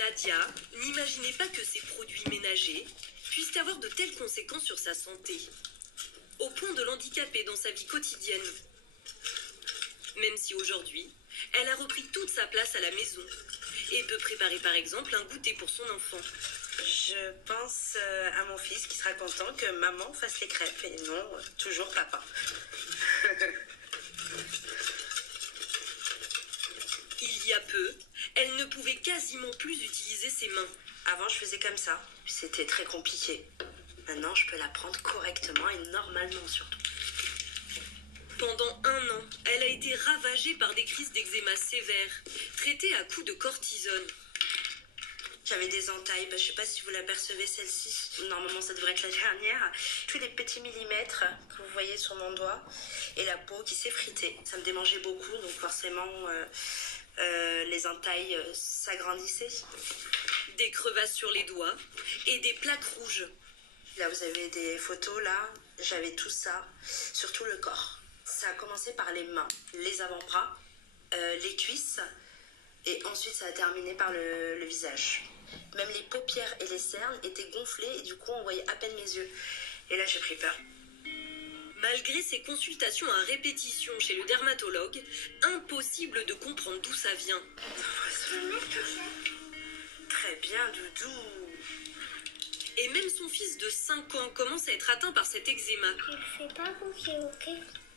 Nadia n'imaginait pas que ces produits ménagers puissent avoir de telles conséquences sur sa santé, au point de l'handicaper dans sa vie quotidienne. Même si aujourd'hui, elle a repris toute sa place à la maison et peut préparer par exemple un goûter pour son enfant. Je pense à mon fils qui sera content que maman fasse les crêpes et non toujours papa. Il y a peu, elle ne pouvait quasiment plus utiliser ses mains. Avant, je faisais comme ça. C'était très compliqué. Maintenant, je peux l'apprendre correctement et normalement surtout. Pendant 1 an, elle a été ravagée par des crises d'eczéma sévères, traitées à coups de cortisone. J'avais des entailles, je ne sais pas si vous l'apercevez celle-ci, normalement ça devrait être la dernière. Tous les petits millimètres que vous voyez sur mon doigt et la peau qui s'effritait. Ça me démangeait beaucoup, donc forcément les entailles s'agrandissaient. Des crevasses sur les doigts et des plaques rouges. Là vous avez des photos, là j'avais tout ça, sur tout le corps. Ça a commencé par les mains, les avant-bras, les cuisses et ensuite ça a terminé par le visage. Même les paupières et les cernes étaient gonflées et du coup on voyait à peine mes yeux. Et là j'ai pris peur. Malgré ses consultations à répétition chez le dermatologue, impossible de comprendre d'où ça vient. Très bien, Doudou. Et même son fils de 5 ans commence à être atteint par cet eczéma. Je fais pas confier, ok?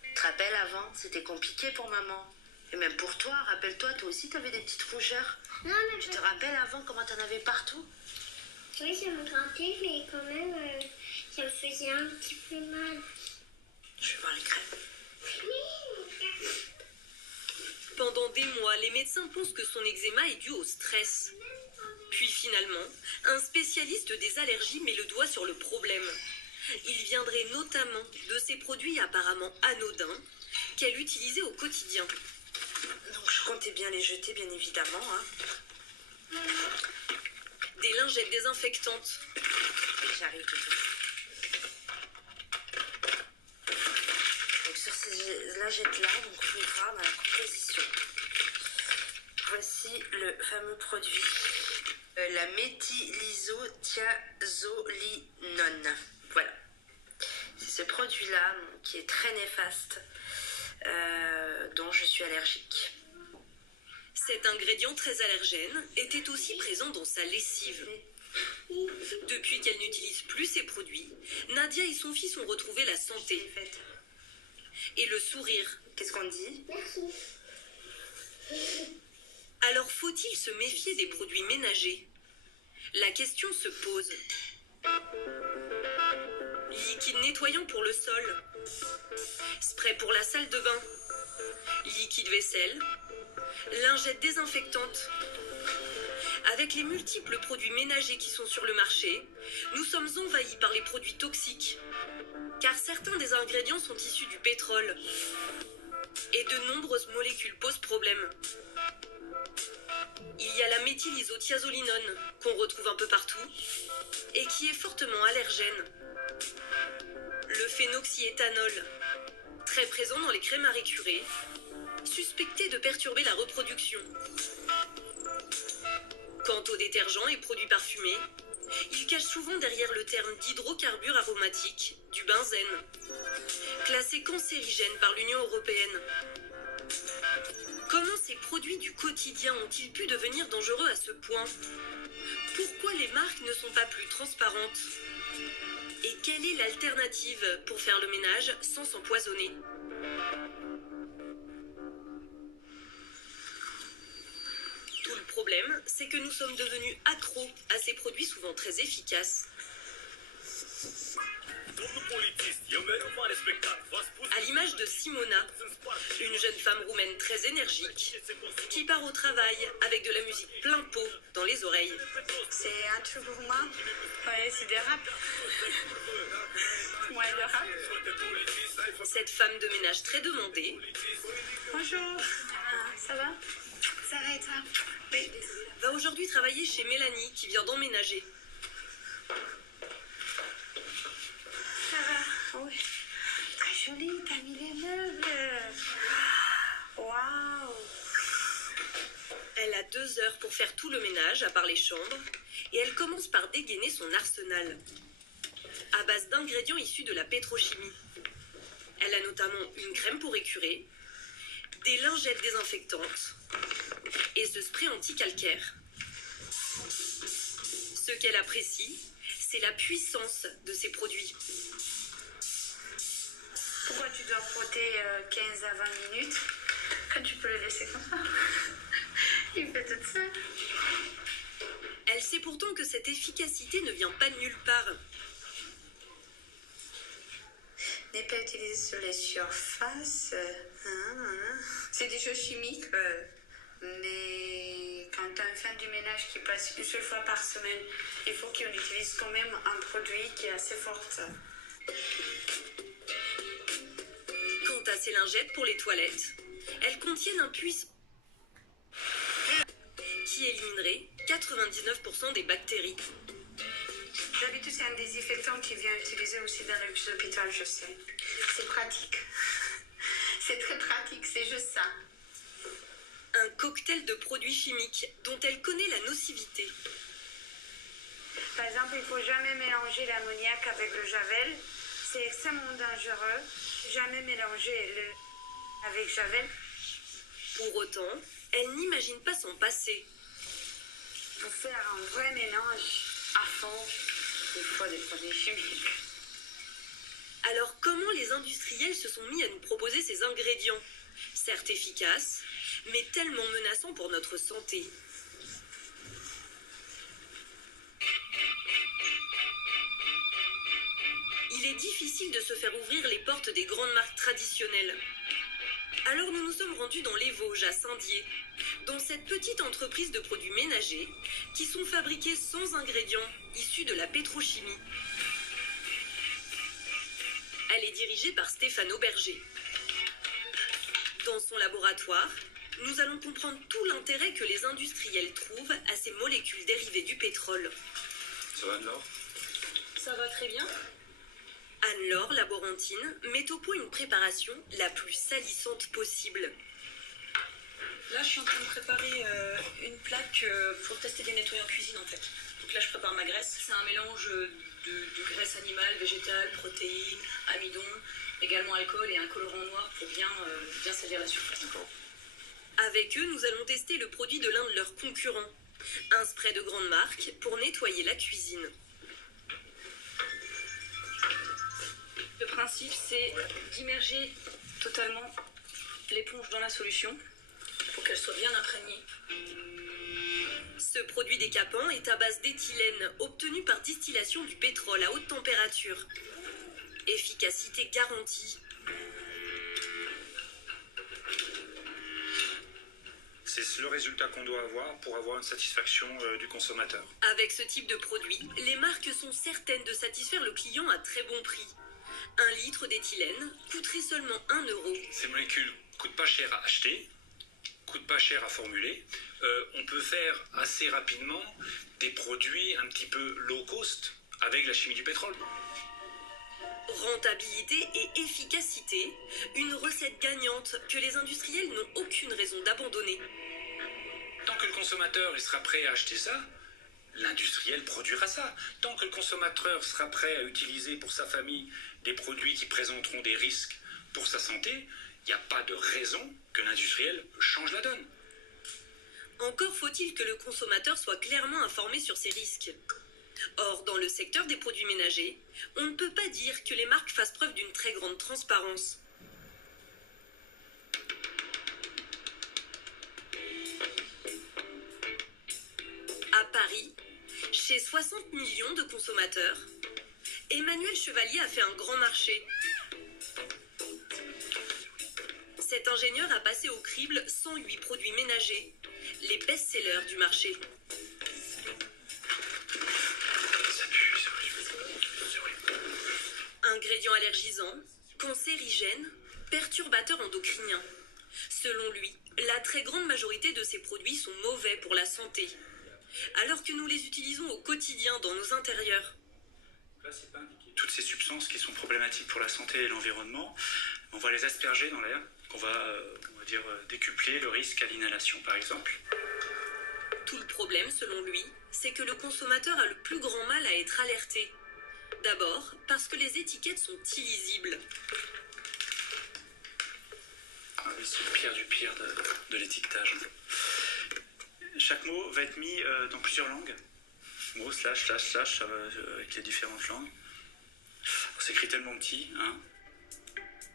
Tu te rappelles avant, c'était compliqué pour maman. Et même pour toi, rappelle-toi, toi aussi t'avais des petites rougeurs. Non, mais Tu te rappelles avant comment t'en avais partout? Oui, ça me grattait, mais quand même, ça me faisait un petit peu mal. Je vais voir les crêpes. Pendant des mois, les médecins pensent que son eczéma est dû au stress. Puis finalement, un spécialiste des allergies met le doigt sur le problème. Il viendrait notamment de ces produits apparemment anodins qu'elle utilisait au quotidien. Donc je comptais bien les jeter, bien évidemment. Hein. Des lingettes désinfectantes. J'arrive, Doudou. Donc sur ces lingettes-là, on trouvera dans la composition. Voici le fameux produit. La méthylisothiazolinone. Voilà. C'est ce produit-là qui est très néfaste, dont je suis allergique. Cet ingrédient très allergène était aussi présent dans sa lessive. Depuis qu'elle n'utilise plus ces produits, Nadia et son fils ont retrouvé la santé. Et le sourire. Qu'est-ce qu'on dit? Merci. Alors faut-il se méfier des produits ménagers? La question se pose. Liquide nettoyant pour le sol, spray pour la salle de bain, liquide vaisselle, lingette désinfectante. Avec les multiples produits ménagers qui sont sur le marché, nous sommes envahis par les produits toxiques. Car certains des ingrédients sont issus du pétrole. Et de nombreuses molécules posent problème. Il y a la méthylisothiazolinone, qu'on retrouve un peu partout, et qui est fortement allergène. Le phénoxyéthanol, très présent dans les crèmes à récurer, suspecté de perturber la reproduction. Quant aux détergents et produits parfumés, ils cachent souvent derrière le terme d'hydrocarbures aromatiques du benzène, classé cancérigène par l'Union européenne. Comment ces produits du quotidien ont-ils pu devenir dangereux à ce point? Pourquoi les marques ne sont pas plus transparentes? Et quelle est l'alternative pour faire le ménage sans s'empoisonner? Tout le problème, c'est que nous sommes devenus accros à ces produits souvent très efficaces. À l'image de Simona, une jeune femme roumaine très énergique, qui part au travail avec de la musique plein pot dans les oreilles. C'est un truc roumain? Ouais, c'est des rap. Ouais, le rap. Cette femme de ménage très demandée Bonjour. Ça va? Ça va et toi? Oui. va aujourd'hui travailler chez Mélanie qui vient d'emménager. Ça va? Oui. Très joli, t'as mis les meubles. Waouh. Elle a 2 heures pour faire tout le ménage, à part les chambres, et elle commence par dégainer son arsenal, à base d'ingrédients issus de la pétrochimie. Elle a notamment une crème pour écurer, des lingettes désinfectantes et ce spray anti-calcaire. Ce qu'elle apprécie, c'est la puissance de ces produits. Pourquoi tu dois frotter 15 à 20 minutes quand tu peux le laisser comme ça? Il fait tout ça. Elle sait pourtant que cette efficacité ne vient pas de nulle part. N'est pas utilisé sur les surfaces. C'est des choses chimiques. Mais quand tu as un fan du ménage qui passe une seule fois par semaine, il faut qu'on utilise quand même un produit qui est assez fort. Quant à ces lingettes pour les toilettes, elles contiennent un puissant qui éliminerait 99% des bactéries. D'habitude, c'est un désinfectant qui vient utiliser aussi dans les hôpitaux, je sais. C'est pratique. C'est très pratique, c'est juste ça. Un cocktail de produits chimiques dont elle connaît la nocivité. Par exemple, il ne faut jamais mélanger l'ammoniac avec le javel. C'est extrêmement dangereux. Jamais mélanger avec javel. Pour autant, elle n'imagine pas s'en passer. Pour faire un vrai mélange à fond, il faut des produits chimiques. Alors comment les industriels se sont mis à nous proposer ces ingrédients, certes efficaces, mais tellement menaçants pour notre santé? Il est difficile de se faire ouvrir les portes des grandes marques traditionnelles. Alors nous nous sommes rendus dans les Vosges, à Saint-Dié, dans cette petite entreprise de produits ménagers qui sont fabriqués sans ingrédients issus de la pétrochimie. Elle est dirigée par Stéphane Auberger. Dans son laboratoire, nous allons comprendre tout l'intérêt que les industriels trouvent à ces molécules dérivées du pétrole. Ça va, Anne-Laure? Ça va très bien. Anne-Laure, laborantine, met au point une préparation la plus salissante possible. Là, je suis en train de préparer une plaque pour tester des nettoyants cuisine, en fait. Donc là, je prépare ma graisse. C'est un mélange de graisse animale, végétale, protéines, amidon, également alcool et un colorant noir pour bien salir la surface. Avec eux, nous allons tester le produit de l'un de leurs concurrents. Un spray de grande marque pour nettoyer la cuisine. Le principe, c'est d'immerger totalement l'éponge dans la solution pour qu'elle soit bien imprégnée. Ce produit décapant est à base d'éthylène obtenu par distillation du pétrole à haute température. Efficacité garantie. C'est le résultat qu'on doit avoir pour avoir une satisfaction du consommateur. Avec ce type de produit, les marques sont certaines de satisfaire le client à très bon prix. 1 litre d'éthylène coûterait seulement 1 euro. Ces molécules coûtent pas cher à acheter, coûtent pas cher à formuler. On peut faire assez rapidement des produits un petit peu low cost avec la chimie du pétrole. Rentabilité et efficacité, une recette gagnante que les industriels n'ont aucune raison d'abandonner. Tant que le consommateur il sera prêt à acheter ça, l'industriel produira ça. Tant que le consommateur sera prêt à utiliser pour sa famille des produits qui présenteront des risques pour sa santé, il n'y a pas de raison que l'industriel change la donne. Encore faut-il que le consommateur soit clairement informé sur ces risques. Or, dans le secteur des produits ménagers, on ne peut pas dire que les marques fassent preuve d'une très grande transparence. À Paris, chez 60 millions de consommateurs, Emmanuel Chevalier a fait un grand marché. Cet ingénieur a passé au crible 108 produits ménagers, les best-sellers du marché. Ça pue, c'est horrible. Ingrédients allergisants, cancérigènes, perturbateurs endocriniens. Selon lui, la très grande majorité de ces produits sont mauvais pour la santé, alors que nous les utilisons au quotidien dans nos intérieurs. Là, c'est pas indiqué. Toutes ces substances qui sont problématiques pour la santé et l'environnement, on va les asperger dans l'air, on va dire décupler le risque à l'inhalation par exemple. Tout le problème, selon lui, c'est que le consommateur a le plus grand mal à être alerté. D'abord, parce que les étiquettes sont illisibles. Ah oui, c'est le pire du pire de l'étiquetage. Chaque mot va être mis dans plusieurs langues. Mot, slash, avec les différentes langues. C'est écrit tellement petit, hein.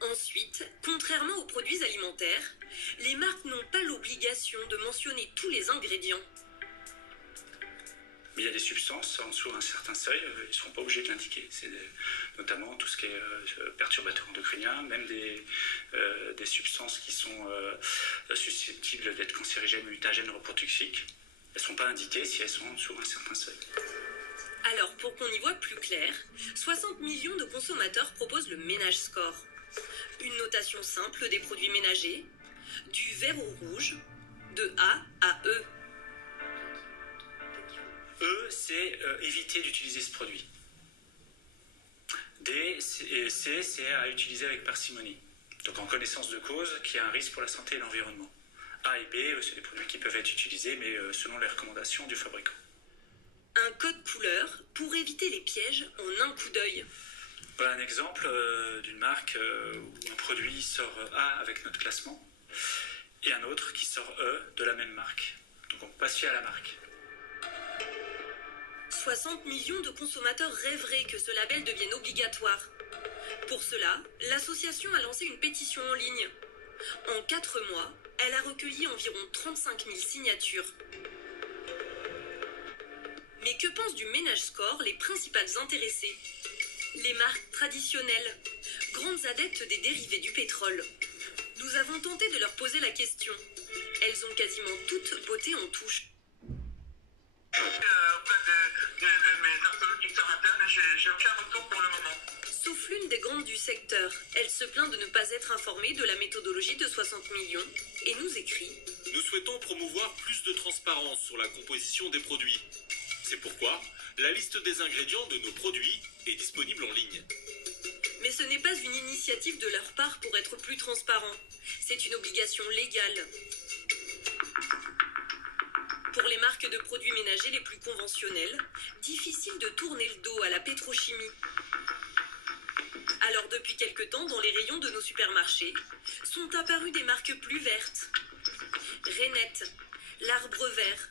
Ensuite, contrairement aux produits alimentaires, les marques n'ont pas l'obligation de mentionner tous les ingrédients. Mais il y a des substances en dessous d'un certain seuil, ils ne seront pas obligés de l'indiquer. C'est notamment tout ce qui est perturbateur endocrinien, même des substances qui sont susceptibles d'être cancérigènes, mutagènes, reprotoxiques. Elles ne sont pas indiquées si elles sont en dessous d'un certain seuil. Alors, pour qu'on y voit plus clair, 60 millions de consommateurs proposent le Ménage Score. Une notation simple des produits ménagers, du vert au rouge, de A à E. E, c'est éviter d'utiliser ce produit. D, C, c'est à utiliser avec parcimonie. Donc en connaissance de cause, qu'il y a un risque pour la santé et l'environnement. A et B, c'est des produits qui peuvent être utilisés, mais selon les recommandations du fabricant. Un code couleur pour éviter les pièges en un coup d'œil. Voilà un exemple d'une marque où un produit sort A avec notre classement et un autre qui sort E de la même marque. Donc on ne peut pas se fier à la marque. 60 millions de consommateurs rêveraient que ce label devienne obligatoire. Pour cela, l'association a lancé une pétition en ligne. En 4 mois, elle a recueilli environ 35 000 signatures. Mais que pensent du Ménage Score les principales intéressées? Les marques traditionnelles, grandes adeptes des dérivés du pétrole. Nous avons tenté de leur poser la question. Elles ont quasiment toutes botté en touche. Auprès de mes interlocuteurs internes, j'ai aucun retour pour le moment. Sauf l'une des grandes du secteur. Elle se plaint de ne pas être informée de la méthodologie de 60 millions et nous écrit: Nous souhaitons promouvoir plus de transparence sur la composition des produits. C'est pourquoi la liste des ingrédients de nos produits est disponible en ligne. Mais ce n'est pas une initiative de leur part pour être plus transparent. C'est une obligation légale. Pour les marques de produits ménagers les plus conventionnelles, difficile de tourner le dos à la pétrochimie. Alors depuis quelque temps, dans les rayons de nos supermarchés, sont apparues des marques plus vertes. Rainette, l'Arbre Vert,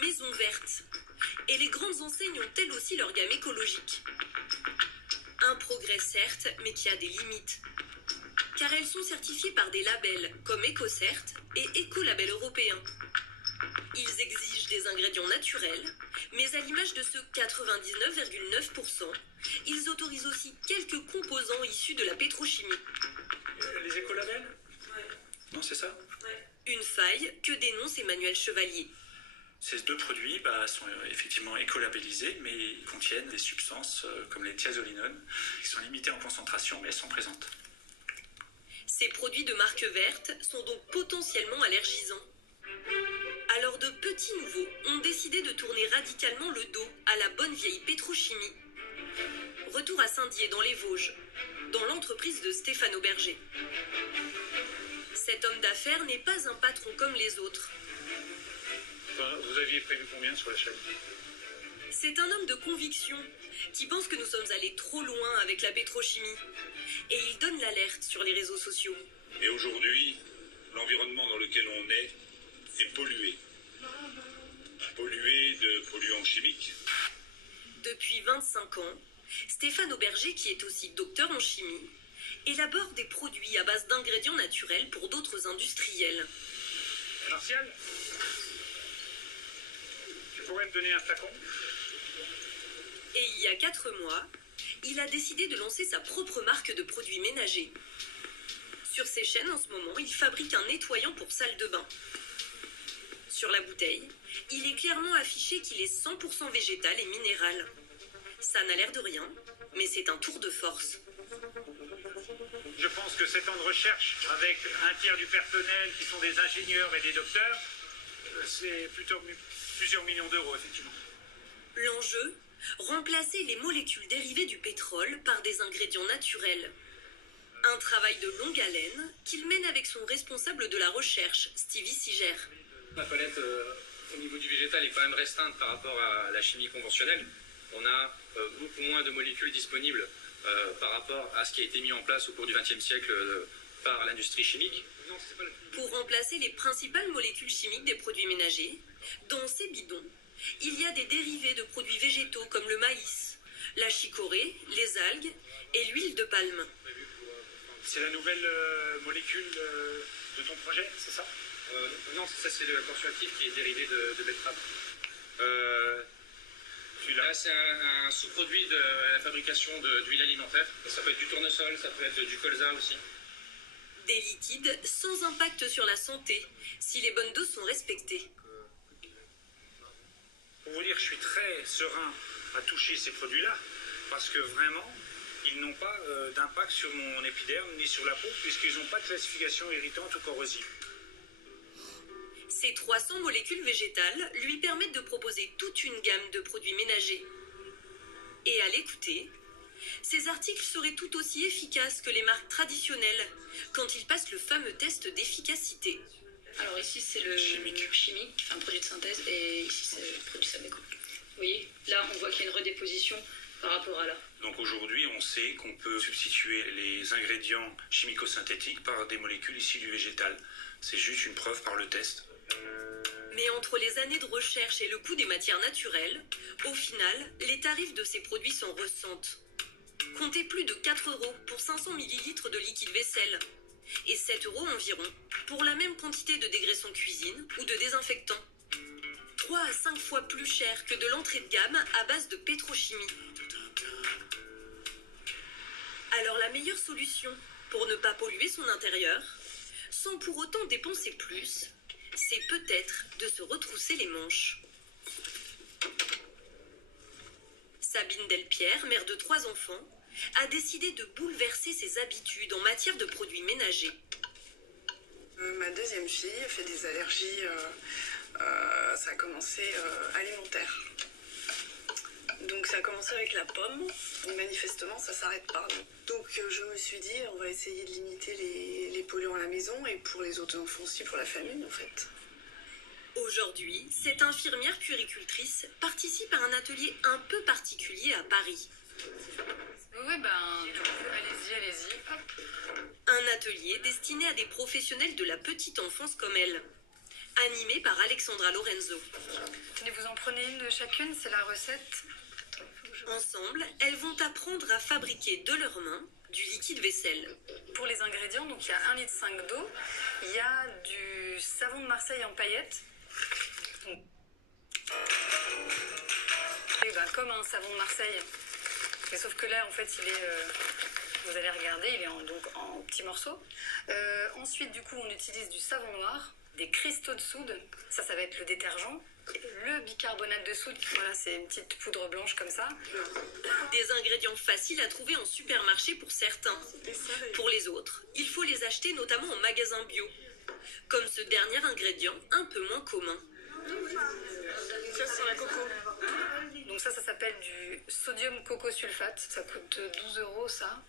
Maison Verte. Et les grandes enseignes ont elles aussi leur gamme écologique. Un progrès certes, mais qui a des limites. Car elles sont certifiées par des labels comme EcoCert et Écolabel européen. Ils exigent des ingrédients naturels, mais à l'image de ce 99,9%, ils autorisent aussi quelques composants issus de la pétrochimie. Les écolabels? Ouais. Non, c'est ça? Ouais. Une faille que dénonce Emmanuel Chevalier. Ces deux produits sont effectivement écolabellisés, mais ils contiennent des substances comme les thiazolinones, qui sont limitées en concentration, mais elles sont présentes. Ces produits de marque verte sont donc potentiellement allergisants. Alors de petits nouveaux ont décidé de tourner radicalement le dos à la bonne vieille pétrochimie. Retour à Saint-Dié dans les Vosges, dans l'entreprise de Stéphane Auberger. Cet homme d'affaires n'est pas un patron comme les autres. Vous aviez prévu combien sur la chaîne? C'est un homme de conviction qui pense que nous sommes allés trop loin avec la pétrochimie. Et il donne l'alerte sur les réseaux sociaux. Et aujourd'hui, l'environnement dans lequel on est pollué. Pollué de polluants chimiques. Depuis 25 ans, Stéphane Auberger, qui est aussi docteur en chimie, élabore des produits à base d'ingrédients naturels pour d'autres industriels. Martial, tu pourrais me donner un flacon? Et il y a 4 mois, il a décidé de lancer sa propre marque de produits ménagers. Sur ses chaînes, en ce moment, il fabrique un nettoyant pour salle de bain. Sur la bouteille, il est clairement affiché qu'il est 100% végétal et minéral. Ça n'a l'air de rien, mais c'est un tour de force. Je pense que 7 ans de recherche, avec un tiers du personnel qui sont des ingénieurs et des docteurs, c'est plutôt plusieurs millions d'euros, effectivement. L'enjeu, remplacer les molécules dérivées du pétrole par des ingrédients naturels. Un travail de longue haleine qu'il mène avec son responsable de la recherche, Stevie Siger. La palette au niveau du végétal est quand même restreinte par rapport à la chimie conventionnelle. On a beaucoup moins de molécules disponibles par rapport à ce qui a été mis en place au cours du XXe siècle par l'industrie chimique. Pour remplacer les principales molécules chimiques des produits ménagers, dans ces bidons, il y a des dérivés de produits végétaux comme le maïs, la chicorée, les algues et l'huile de palme. C'est la nouvelle molécule de ton projet, c'est ça? Non, ça c'est le tensioactif qui est dérivé de betterave. Là, c'est un sous-produit de la fabrication d'huile alimentaire. Ça peut être du tournesol, ça peut être du colza aussi. Des liquides sans impact sur la santé, si les bonnes doses sont respectées. Pour vous dire, je suis très serein à toucher ces produits-là, parce que vraiment, ils n'ont pas d'impact sur mon épiderme ni sur la peau, puisqu'ils n'ont pas de classification irritante ou corrosive. Ces 300 molécules végétales lui permettent de proposer toute une gamme de produits ménagers. Et à l'écouter, ces articles seraient tout aussi efficaces que les marques traditionnelles quand ils passent le fameux test d'efficacité. Alors ici c'est le chimique, enfin le produit de synthèse, et ici c'est le produit Sabeco. Vous voyez, là on voit qu'il y a une redéposition par rapport à là. Donc aujourd'hui, on sait qu'on peut substituer les ingrédients chimico-synthétiques par des molécules issues du végétal. C'est juste une preuve par le test. Mais entre les années de recherche et le coût des matières naturelles, au final, les tarifs de ces produits s'en ressentent. Comptez plus de 4 € pour 500 ml de liquide vaisselle et 7 € environ pour la même quantité de dégraissant cuisine ou de désinfectant. 3 à 5 fois plus cher que de l'entrée de gamme à base de pétrochimie. Alors la meilleure solution pour ne pas polluer son intérieur, sans pour autant dépenser plus, c'est peut-être de se retrousser les manches. Sabine Delpierre, mère de 3 enfants, a décidé de bouleverser ses habitudes en matière de produits ménagers. Ma deuxième fille a fait des allergies, ça a commencé alimentaire. Donc ça a commencé avec la pomme, et manifestement ça s'arrête pas. Donc je me suis dit on va essayer de limiter les polluants à la maison et pour les autres enfants aussi, pour la famille en fait. Aujourd'hui, cette infirmière puéricultrice participe à un atelier un peu particulier à Paris. Oui, allez-y, hop. Un atelier destiné à des professionnels de la petite enfance comme elle, animé par Alexandra Lorenzo. Tenez, vous en prenez une de chacune, c'est la recette. Ensemble, elles vont apprendre à fabriquer de leurs mains du liquide vaisselle. Pour les ingrédients, donc il y a 1,5 litre d'eau, il y a du savon de Marseille en paillettes. Et comme un savon de Marseille, mais sauf que là en fait il est, vous allez regarder, il est donc en petits morceaux. Ensuite du coup on utilise du savon noir, des cristaux de soude, ça va être le détergent. Le bicarbonate de soude, voilà, c'est une petite poudre blanche comme ça. Des ingrédients faciles à trouver en supermarché pour certains. Pour les autres, il faut les acheter notamment en magasin bio. Comme ce dernier ingrédient un peu moins commun. Ça c'est la coco. Donc ça s'appelle du sodium coco-sulfate. Ça coûte 12 € ça.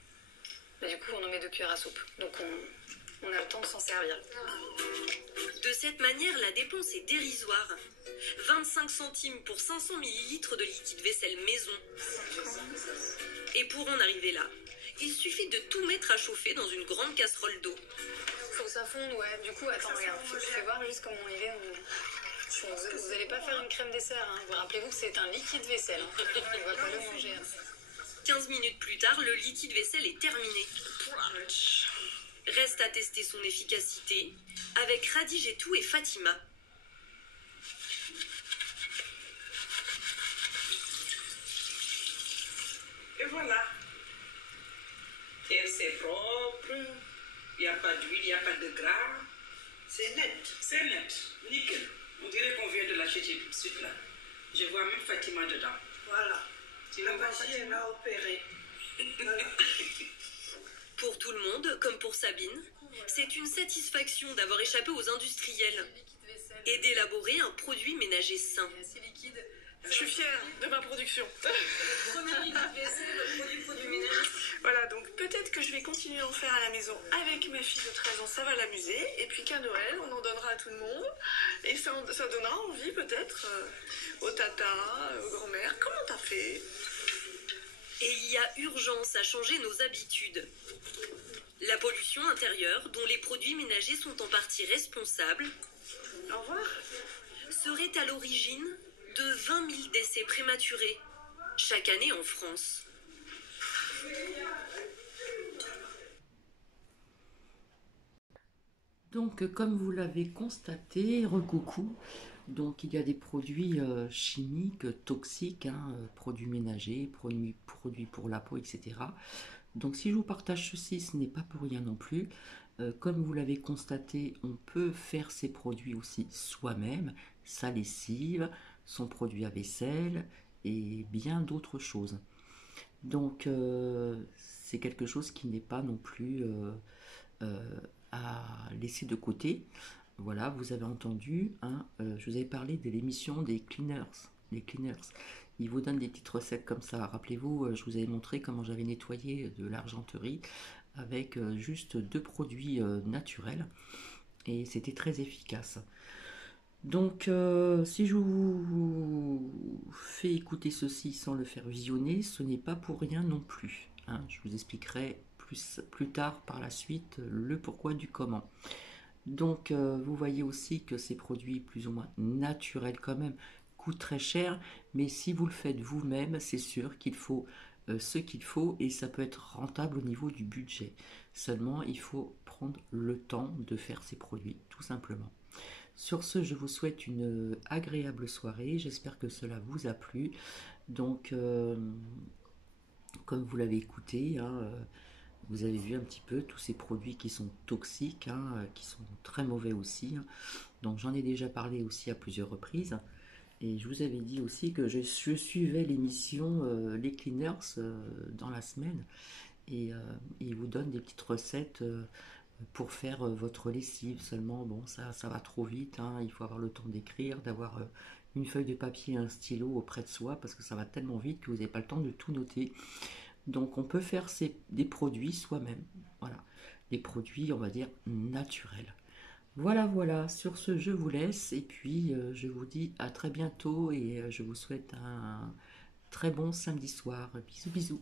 Mais du coup on en met 2 cuillères à soupe. Donc on a le temps de s'en servir. De cette manière, la dépense est dérisoire. 25 centimes pour 500 ml de liquide vaisselle maison. Et pour en arriver là, il suffit de tout mettre à chauffer dans une grande casserole d'eau. Faut que ça fonde, ouais. Du coup, attends, regarde, je vais voir juste comment il est. Vous n'allez pas faire une crème dessert, hein. Vous rappelez-vous que c'est un liquide vaisselle. Hein. On va pas le manger. Hein. 15 minutes plus tard, le liquide vaisselle est terminé. Reste à tester son efficacité avec Radigetou et Fatima. Et voilà. Et c'est propre. Il n'y a pas d'huile, il n'y a pas de gras. C'est net. C'est net. Nickel. On dirait qu'on vient de l'acheter tout de suite là. Je vois même Fatima dedans. Voilà. La magie, elle a opéré. Voilà. Pour tout le monde, comme pour Sabine, c'est une satisfaction d'avoir échappé aux industriels et d'élaborer un produit ménager sain. C'est liquide, Je suis fière de ma production. Premier liquide vaisselle, produit ménager. Voilà, donc peut-être que je vais continuer à en faire à la maison avec ma fille de 13 ans, ça va l'amuser. Et puis qu'à Noël, on en donnera à tout le monde. Et ça donnera envie peut-être aux tatas, aux grand-mères. Comment t'as fait? Et il y a urgence à changer nos habitudes. La pollution intérieure, dont les produits ménagers sont en partie responsables, au revoir, serait à l'origine de 20 000 décès prématurés chaque année en France. Donc, comme vous l'avez constaté, recoucou, donc il y a des produits chimiques, toxiques, produits ménagers, produits pour la peau, etc. Donc si je vous partage ceci, ce n'est pas pour rien non plus. Comme vous l'avez constaté, on peut faire ces produits aussi soi-même, sa lessive, son produit à vaisselle et bien d'autres choses. Donc c'est quelque chose qui n'est pas non plus à laisser de côté. Voilà, vous avez entendu, je vous avais parlé de l'émission des cleaners. Les cleaners, ils vous donnent des petites recettes comme ça. Rappelez-vous, je vous avais montré comment j'avais nettoyé de l'argenterie avec juste 2 produits naturels et c'était très efficace. Donc, si je vous fais écouter ceci sans le faire visionner, ce n'est pas pour rien non plus. Je vous expliquerai plus tard par la suite le pourquoi du comment. Donc, vous voyez aussi que ces produits plus ou moins naturels quand même coûtent très cher, mais si vous le faites vous-même, c'est sûr qu'il faut ce qu'il faut et ça peut être rentable au niveau du budget. Seulement, il faut prendre le temps de faire ces produits, tout simplement. Sur ce, je vous souhaite une agréable soirée. J'espère que cela vous a plu. Donc, comme vous l'avez écouté, vous avez vu un petit peu tous ces produits qui sont toxiques, qui sont très mauvais aussi. Donc, j'en ai déjà parlé aussi à plusieurs reprises. Et je vous avais dit aussi que je suivais l'émission Les Cleaners dans la semaine. Et ils vous donnent des petites recettes pour faire votre lessive. Seulement, bon, ça va trop vite. Il faut avoir le temps d'écrire, d'avoir une feuille de papier et un stylo auprès de soi parce que ça va tellement vite que vous n'avez pas le temps de tout noter. Donc, on peut faire des produits soi-même. Voilà, des produits, on va dire, naturels. Voilà, sur ce, je vous laisse et puis je vous dis à très bientôt et je vous souhaite un très bon samedi soir. Bisous, bisous.